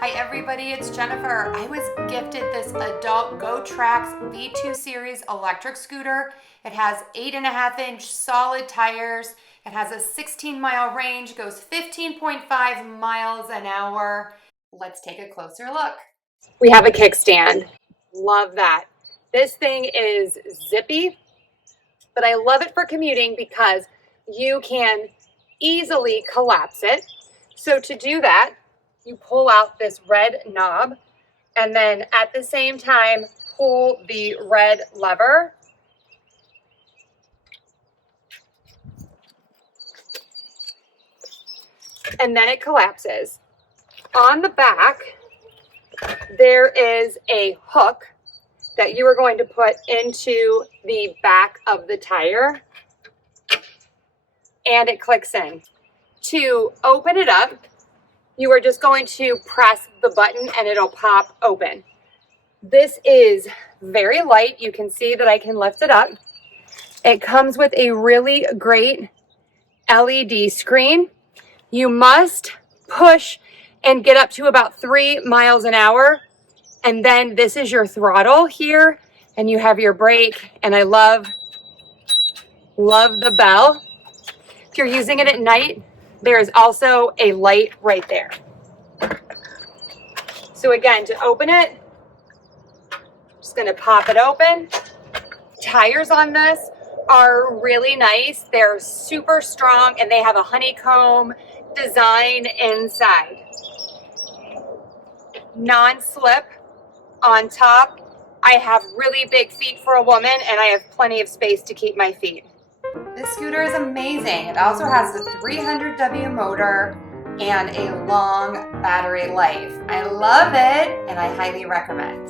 Hi everybody, it's Jennifer. I was gifted this adult Gotrax V2 series electric scooter. It has 8.5-inch solid tires. It has a 16-mile range, goes 15.5 miles an hour. Let's take a closer look. We have a kickstand. Love that. This thing is zippy, but I love it for commuting because you can easily collapse it. So to do that, you pull out this red knob and then at the same time pull the red lever. And then it collapses. On the back, there is a hook that you are going to put into the back of the tire and it clicks in. To open it up, you are just going to press the button and it'll pop open. This is very light. You can see that I can lift it up. It comes with a really great LED screen. You must push and get up to about 3 miles an hour. And then this is your throttle here and you have your brake. And I love the bell. If you're using it at night, there is also a light right there. So again, to open it, just gonna pop it open. Tires on this are really nice. They're super strong and they have a honeycomb design inside. Non-slip on top. I have really big feet for a woman and I have plenty of space to keep my feet. This scooter is amazing. It also has the 300W motor and a long battery life. I love it and I highly recommend.